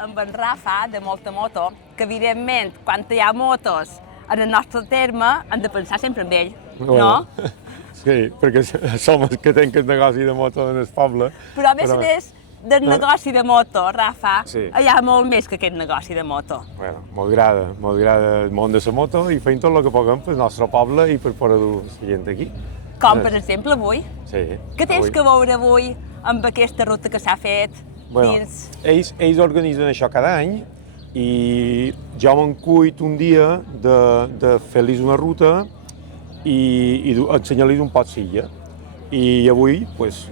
amb en Rafa, de Molta Moto, que evidentment, quan hi ha motos en el nostre terme, hem de pensar sempre en ell, no? Sí, perquè som els que tenen el negoci de moto en el poble. Però a més del negoci de moto, Rafa, Sí. hi ha molt més que aquest negoci de moto. Bueno, m'agrada el món de la moto i feim tot el que puguem pel nostre poble i per poder dur la gent aquí. Com, per exemple, avui. Sí. Què tens que veure avui amb aquesta ruta que s'ha fet dins? Ells organitzen això cada any i jo me'n cuit un dia de fer-los una ruta i ensenyar-los un pot silla. I avui, pues,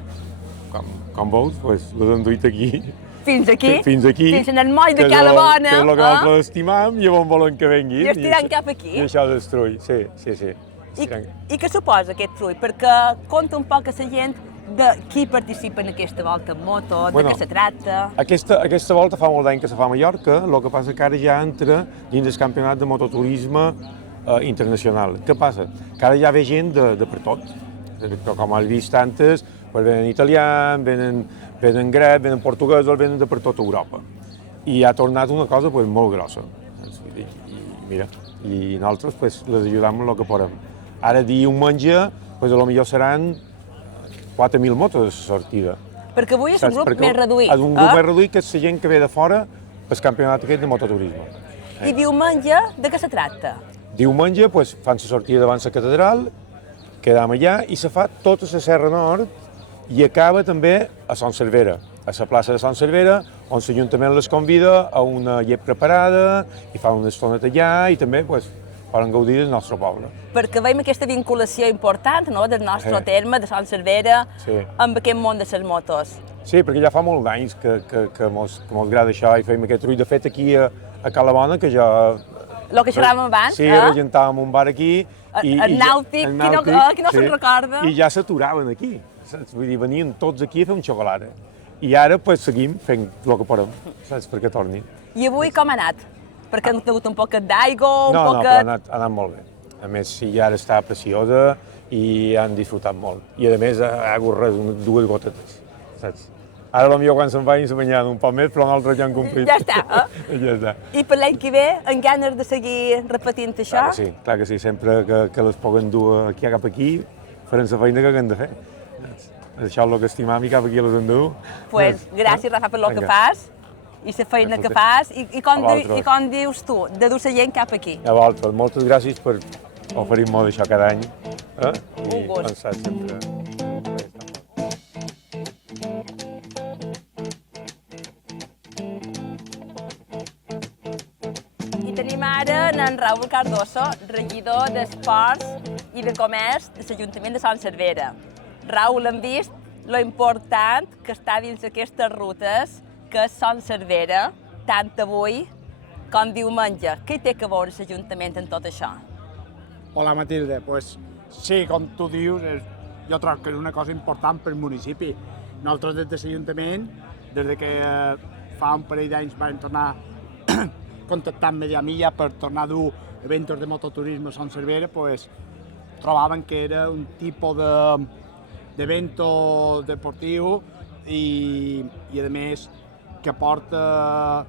com veus, pues, les hem duit aquí. Fins aquí? Fins aquí. Fins en el moll de Cala Bona. Que és el que nosaltres estimam i on volen que venguin. I estiran cap aquí. I això destruï, sí. I què suposa aquest trull? Perquè conta un poc a la gent de qui participa en aquesta volta en moto, de què se tracta. Aquesta volta fa molt d'any que se fa a Mallorca, el que passa que ara ja entra dins el campionat de mototurisme internacional. Què passa? Que ara ja ve gent de per tot. Com has vist antes, pues venen italians, venen grecs, venen portuguesos, venen de per tota Europa. I ha tornat una cosa pues, molt grossa. I nosaltres pues, les ajudam en el que podem. Ara diumenge, pues, potser seran 4.000 motos de sortida. Perquè avui és un grup més reduït. És un grup més reduït que és la gent que ve de fora pel campionat aquest de mototurisme. I diumenge, de què se tracta? Diumenge pues, fan la sortida davant la catedral, quedam allà i se fa tota la Serra Nord i acaba també a Son Cervera, a la plaça de Son Cervera, on l'Ajuntament les convida a una llet preparada i fa una estoneta allà i també pues, poden gaudir del nostre poble. Perquè veiem aquesta vinculació important no? Del nostre terme, de Son Cervera, amb aquest món de les motos. Sí, perquè ja fa molts anys que mos agrada això i fem aquest trull. De fet, aquí a Cala Bona, que jo... El que xerràvem abans, sí, regentàvem un bar aquí. El Nàutic, qui no se'n recorda? I ja s'aturaven aquí. Vull dir, venien tots aquí a fer un xocolata. I ara pues, seguim fent el que podem, saps, perquè torni. I avui com ha anat? Perquè han tingut un poquet d'aigua, No, però ha anat molt bé. A més, sí, ara està preciosa i han disfrutat molt. I a més ha hagut res, dues gotetes, saps? Ara potser quan se'n vagin se banyaran un poc més, però nosaltres ja hem complit. Ja està, Ja està. I per l'any que ve, amb ganes de seguir repetint això? Clar que sí, sempre que les puguen dur aquí cap aquí, farem la feina que hem de fer. Això és el que estimam i cap aquí les hem de dur. Pues gràcies, Rafa, per el que fas i la feina que fas. I com dius tu, de dur la gent cap aquí. A vosaltres, moltes gràcies per oferir-m'ho d'això cada any. Un gust. Pensar sempre... Tenim ara en Raúl Cardoso, regidor d'Esports i de Comerç de l'Ajuntament de Son Cervera. Raúl, hem vist lo important que està dins aquestes rutes, que és Son Cervera, tant avui com diumenge. Què hi té que veure l'Ajuntament en tot això? Hola, Matilde. Pues, sí, com tu dius, jo trobo que és una cosa important pel municipi. Nosaltres des de l'Ajuntament, des que fa un parell d'anys vam tornar contactar amb Mediamilla per tornar a dur eventos de mototurisme a Son Cervera, pues, trobaven que era un tipus d'evento deportiu i a més que porta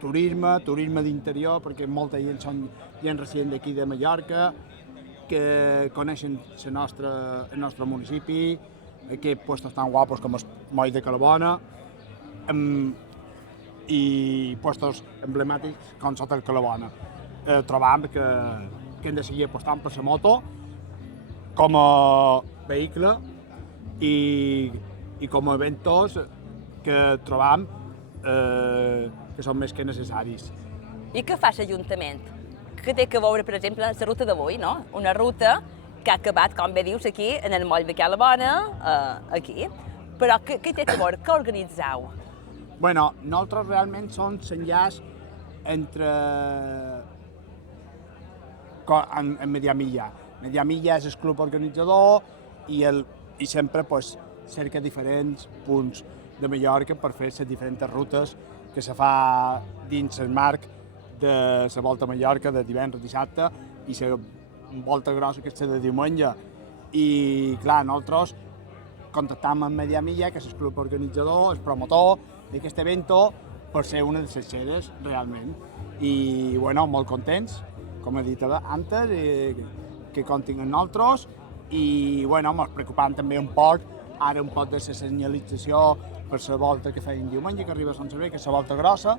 turisme d'interior, perquè molta gent són gent resident d'aquí de Mallorca, que coneixen el nostre municipi, aquests puestos tan guapos com el moll de Cala Bona, i puestos emblemàtics com sota el Cala Bona. Trobam que hem de seguir apostant per la moto com a vehicle i com a eventos que trobam que són més que necessaris. I què fa l'Ajuntament? Què té que veure, per exemple, la ruta d'avui, no? Una ruta que ha acabat, com bé dius, aquí, en el moll de Cala Bona, aquí. Però què té que veure? Què organitzeu? Bueno, nosaltres realment som l'enllaç entre en Mediamilla. Mediamilla és el club organitzador i sempre pues, cerca diferents punts de Mallorca per fer les diferents rutes que se fa dins el marc de la Volta a Mallorca de divendres, dissabte i la volta grossa que és de diumenge. I clar, nosaltres contactam amb Mediamilla, que és el club organitzador, el promotor d'aquest evento, per ser una de les xeres, realment. I, bueno, molt contents, com he dit antes, que comptin amb nosaltres, i, bueno, ens preocupant també un poc, ara un poc de la senyalització per la volta que feien diumenge, que arriba a Sant Cervera, que és la volta grossa,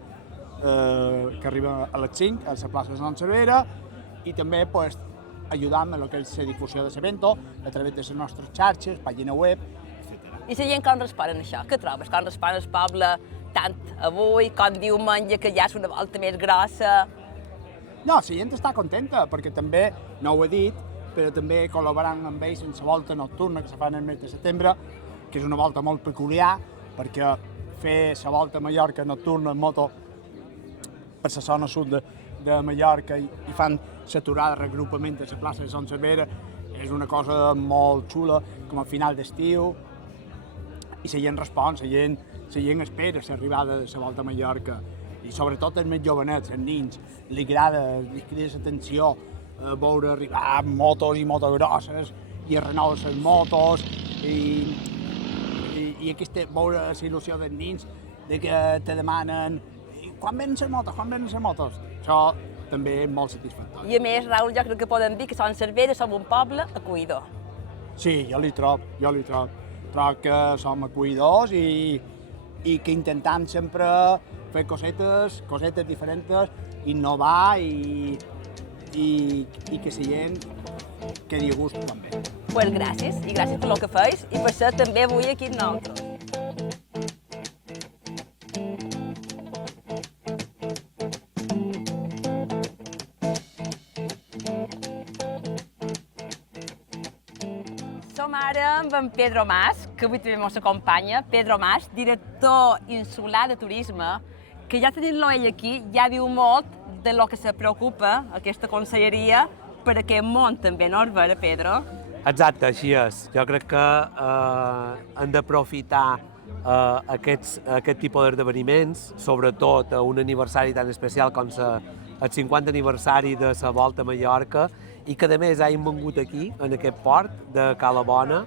que arriba a les 5, a la plaça de Sant Cervera, i també pues, ajudant a que és la difusió de l'evento a través de les nostres xarxes, pàgina web, etc. I la gent com respon a això? Què trobes? Com respon el poble tant avui com diumenge, que ja és una volta més grossa? No, la gent està contenta, perquè també, no ho he dit, però també col·laborant amb ells en la volta nocturna que se fa en el mes de setembre, que és una volta molt peculiar, perquè fer la volta a Mallorca nocturna en moto per la zona sud de Mallorca i fan l'aturada de regrupament a la plaça de Sant Cervera és una cosa molt xula, com a final d'estiu, i la gent respon, la gent espera l'arribada de la volta a Mallorca, i sobretot els més jovenets, els nins, li crida l'atenció veure arribar motos i motos grosses, i es renoven les motos, i aquesta, veure la il·lusió dels nins, de que te demanen quan venen les motos, quan venen les motos. Això també és molt satisfactori. I a més, Raül, jo crec que podem dir que Sant Cervera som un poble acollidor. Sí, jo li trobo. Trobo que som acollidors i que intentem sempre fer cosetes diferents, innovar i que la gent quedi a gust també. Pues gràcies, i gràcies per el que feis i per ser també avui aquí amb nosaltres. Som ara amb en Pedro Mas, que avui també ens acompanya. Pedro Mas, director insular de turisme, que ja tenint-lo ell aquí ja diu molt de lo que se preocupa aquesta conselleria per aquest món també, no és vera, Pedro? Exacte, així és. Jo crec que hem d'aprofitar aquest tipus d'esdeveniments, sobretot a un aniversari tan especial com el 50 aniversari de la Volta a Mallorca, i que a més hàgim vengut aquí, en aquest port de Cala Bona,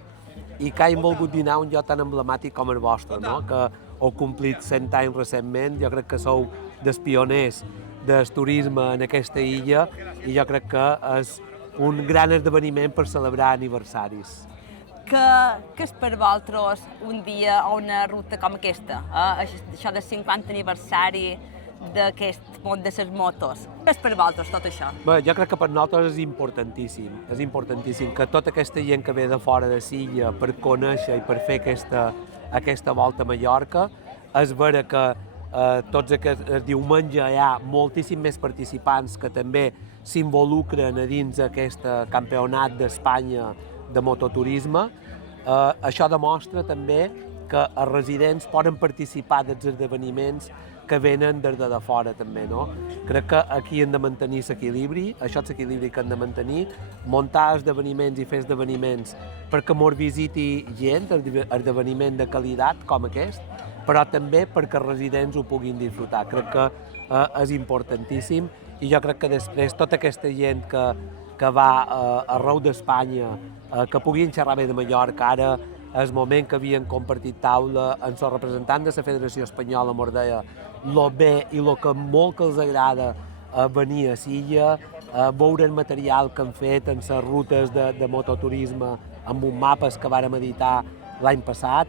i que hàgim volgut dinar a un lloc tan emblemàtic com el vostre, no? Que heu complit 100 anys recentment. Jo crec que sou dels pioners del turisme en aquesta illa i jo crec que és un gran esdeveniment per celebrar aniversaris. Què és per vosaltres un dia o una ruta com aquesta? Això del 50 aniversari d'aquest món de les motos. Què és per vosaltres tot això? Bé, jo crec que per nosaltres és importantíssim que tota aquesta gent que ve de fora de l'illa per conèixer i per fer aquesta volta a Mallorca, és vera que tots aquests diumenge hi ha moltíssims més participants que també s'involucren a dins d'aquest campionat d'Espanya de mototurisme. Això demostra també que els residents poden participar dels esdeveniments que venen des de fora també, no? Crec que aquí hem de mantenir l'equilibri, això és l'equilibri que hem de mantenir, muntar esdeveniments i fer esdeveniments perquè mos visiti gent, esdeveniment de qualitat com aquest, però també perquè els residents ho puguin disfrutar. Crec que és importantíssim i jo crec que després tota aquesta gent que va arreu d'Espanya, que puguin xerrar bé de Mallorca, ara el moment que havien compartit taula amb el representant de la Federació Espanyola, mos deia lo bé i lo que molt que els agrada venir a l'illa, veure el material que han fet en les rutes de mototurisme amb uns mapes que vàrem editar l'any passat,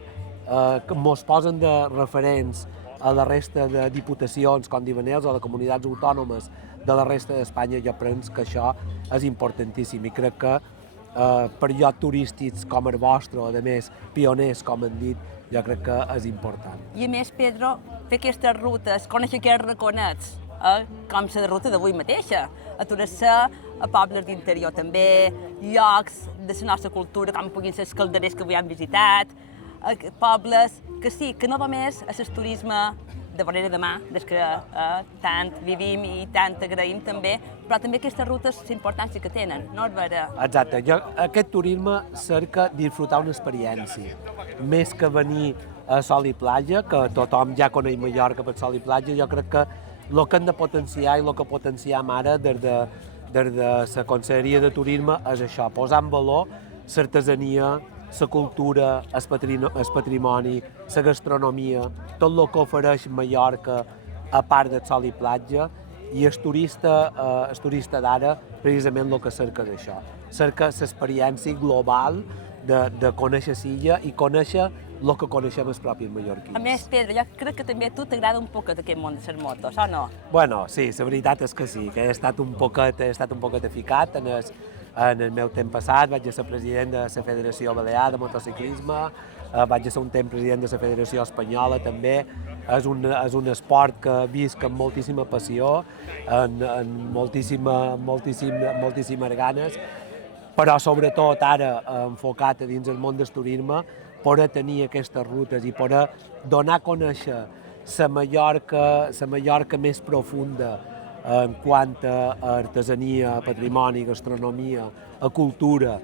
que mos posen de referents a la resta de diputacions, com diuen ells, o de comunitats autònomes de la resta d'Espanya. Jo penso que això és importantíssim i crec que per llocs turístics com el vostre, o a més pioners, com han dit, jo crec que és important. I a més, Pedro, fer aquestes rutes, conèixer aquests raconets, com la ruta d'avui mateixa, aturar-se a pobles d'interior també, llocs de la nostra cultura, com puguin ser els calderers que avui hem visitat, pobles que sí, que no només és el turisme de manera de mà, des que tant vivim i tant agraïm també, però també aquestes rutes la importància que tenen, no és vera? Exacte. Aquest turisme cerca disfrutar una experiència, més que venir a sol i platja, que tothom ja coneix Mallorca per sol i platja. Jo crec que el que hem de potenciar i el que potenciem ara des de la Conselleria de Turisme és això, posar en valor l'artesania, la cultura, el patrimoni, la gastronomia, tot el que ofereix Mallorca a part del sol i platja, i el turista d'ara precisament el que cerca és això. Cerca l'experiència global de conèixer l'illa i conèixer el que coneixem els propis mallorquins. A més, Pedro, jo crec que també a tu t'agrada un poquet aquest món de les motos, o no? Bueno, sí, la veritat és que sí, que he estat un poquet ficat en el meu temps passat. Vaig ser president de la Federació Balear de Motociclisme, vaig ser un temps president de la Federació Espanyola també. És un esport que visc amb moltíssima passió, amb moltíssimes ganes, però sobretot ara enfocat a dins el món del turisme, per tenir aquestes rutes i per donar a conèixer la Mallorca més profunda en quant a artesania, a patrimoni, gastronomia, a cultura.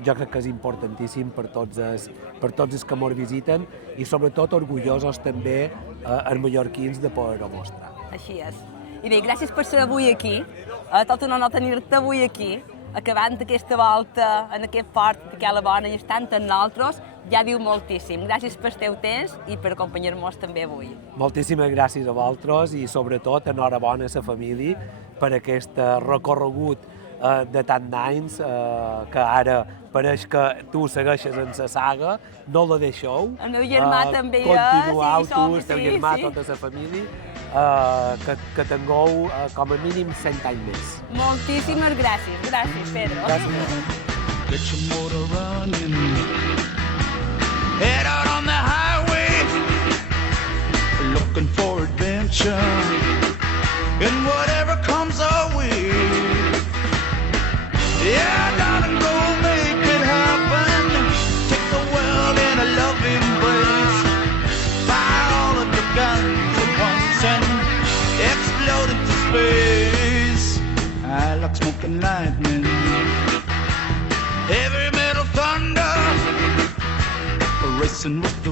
Jo crec que és importantíssim per tots els que ens visiten i sobretot orgullosos també els mallorquins de poder-ho mostrar. Així és. I bé, gràcies per ser avui aquí. Tot un honor tenir-te avui aquí, acabant aquesta volta en aquest port de Cala Bona i estant amb nosaltres, ja diu moltíssim. Gràcies pel teu temps i per acompanyar-nos també avui. Moltíssimes gràcies a vosaltres i sobretot enhorabona a la família per aquest recorregut de tant d'anys, que ara pareix que tu segueixes en la saga, no la deixeu. El meu germà també continueu tu, el teu germà, tota la família, que tingueu com a mínim 100 anys més. Moltíssimes gràcies. Gràcies, Pedro. Gràcies. Get your motor running. Head out on the highway, looking for adventure, and whatever comes our way. Yeah, darling, go make it happen. Take the world in a loving embrace. Fire all of your guns at once and explode into space. I like smoking lightning, heavy metal thunder, racing with the